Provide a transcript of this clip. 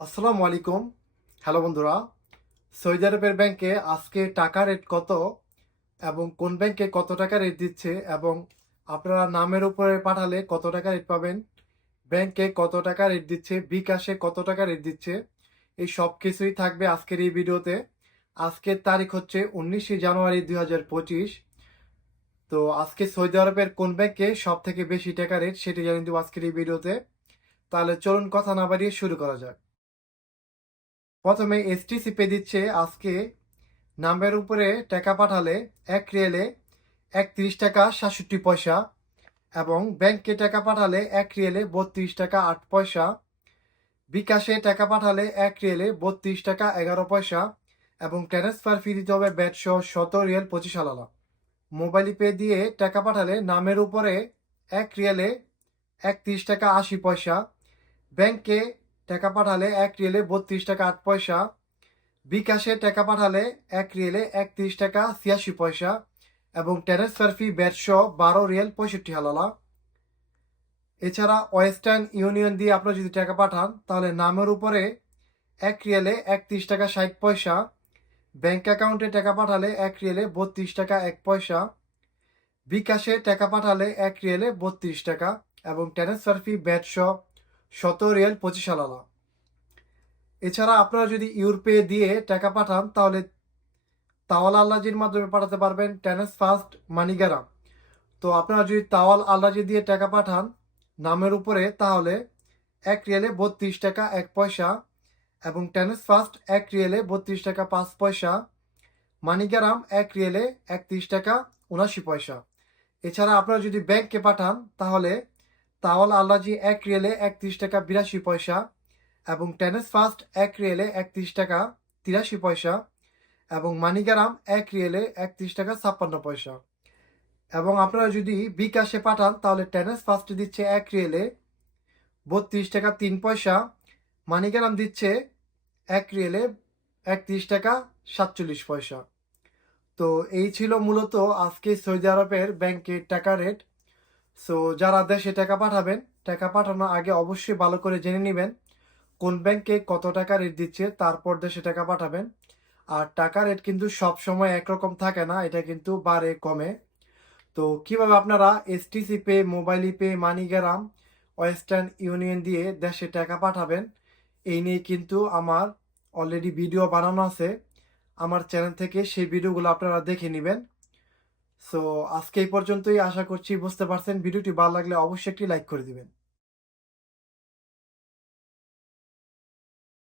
আসসালামু আলাইকুম। হ্যালো বন্ধুরা, সৌদি আরবের ব্যাংকে আজকে টাকা রেট কত এবং কোন ব্যাংকে কত টাকা রেট দিচ্ছে এবং আপনারা নামের উপরে পাঠালে কত টাকা রেট পাবেন, ব্যাংকে কত টাকা রেট দিচ্ছে, বিকাশে কত টাকা রেট দিচ্ছে, এই সব কিছুই থাকবে আজকের এই ভিডিওতে। আজকের তারিখ হচ্ছে উনিশে জানুয়ারি দুই হাজার পঁচিশ। তো আজকে সৌদি আরবের কোন ব্যাংকে সব থেকে বেশি টাকা রেট সেটি জানিয়ে দেবো আজকের এই ভিডিওতে। তাহলে চলুন কথা না বাড়িয়ে শুরু করা যাক। প্রথমে এসটিসি পে দিচ্ছে আজকে নামের উপরে টাকা পাঠালে এক রিয়েলে একত্রিশ টাকা সাতষট্টি পয়সা এবং ব্যাংকে টাকা পাঠালে এক রিয়েলে বত্রিশ টাকা আট পয়সা। বিকাশে টাকা পাঠালে এক রিয়েলে বত্রিশ টাকা এগারো পয়সা এবং ট্রান্সফার ফি দিতে হবে ব্যাট সহ শত রিয়েল পঁচিশ আলাদা মোবাইল পে দিয়ে টাকা পাঠালে নামের উপরে এক রিয়েলে একত্রিশ টাকা আশি পয়সা। ব্যাংকে টাকা পাঠালে এক রিয়েলে বত্রিশ টাকা আট পয়সা। বিকাশে টাকা পাঠালে এক রিয়েলে একত্রিশ টাকা ছিয়াশি পয়সা এবং ট্রান্সফার ফি ব্যাটশো বারো রিয়েল পঁয়ষট্টি হালালা। এছাড়া ওয়েস্টার্ন ইউনিয়ন দিয়ে আপনারা যদি টাকা পাঠান, তাহলে নামের উপরে এক রিয়েলে একত্রিশ টাকা ষাট পয়সা, ব্যাংক অ্যাকাউন্টে টাকা পাঠালে এক রিয়েলে বত্রিশ টাকা এক পয়সা, বিকাশে টাকা পাঠালে এক রিয়েলে বত্রিশ টাকা এবং ট্রান্সফার ফি ব্যাটশো শত রিয়েল পঁচিশ আলাদা। এছাড়া আপনারা যদি ইউরোপে দিয়ে টাকা পাঠান, তাহলে তাওয়াল আল্লাজির মাধ্যমে পাঠাতে পারবেন টেনেস ফার্স্ট মানিগারাম তো আপনারা যদি তাওয়াল আল্লাজি দিয়ে টাকা পাঠান, নামের উপরে, তাহলে এক রিয়েলে বত্রিশ টাকা, এক পয়সা এবং টেনেস ফার্স্ট এক রিয়েলে বত্রিশ টাকা, পাঁচ পয়সা। মানিগারাম এক রিয়েলে একত্রিশ টাকা উনাশি পয়সা। এছাড়া আপনারা যদি ব্যাংকে পাঠান, তাহলে তাওয়াল আল্লাজি এক রিয়েলে একত্রিশ টাকা বিরাশি পয়সা এবং টেনিস ফার্স্ট এক রিয়েলে একত্রিশ টাকা তিরাশি পয়সা এবং মানিগারাম এক রিয়েলে একত্রিশ টাকা ছাপ্পান্ন পয়সা। এবং আপনারা যদি বিকাশে পাঠান, তাহলে টেনিস ফার্স্ট দিচ্ছে এক রিয়েলে বত্রিশ টাকা তিন পয়সা, মানিগারাম দিচ্ছে এক রিয়েলে একত্রিশ টাকা সাতচল্লিশ পয়সা। তো এই ছিল মূলত আজকে সৌদি আরবের ব্যাংকের টাকা রেট। সো যারা দেশে টাকা পাঠাবেন, টাকা পাঠানোর আগে অবশ্যই ভালো করে জেনে নেবেন কোন ব্যাংকে কত টাকা রেট দিচ্ছে, তারপর দেশে টাকা পাঠাবেন। আর টাকা রেট কিন্তু সব সময় একরকম থাকে না, এটা কিন্তু বাড়ে, কমে। তো, কীভাবে আপনারা STC pay mobile pay MoneyGram Western Union দিয়ে দেশে টাকা পাঠাবেন, এই নিয়ে কিন্তু আমার অলরেডি ভিডিও বানানো আছে। আমার চ্যানেল থেকে সেই ভিডিওগুলো আপনারা দেখে নেবেন। সো আজকে এই পর্যন্তই আশা করছি বুঝতে পারছেন। ভিডিওটি ভালো লাগলে অবশ্যই একটি লাইক করে দিবেন।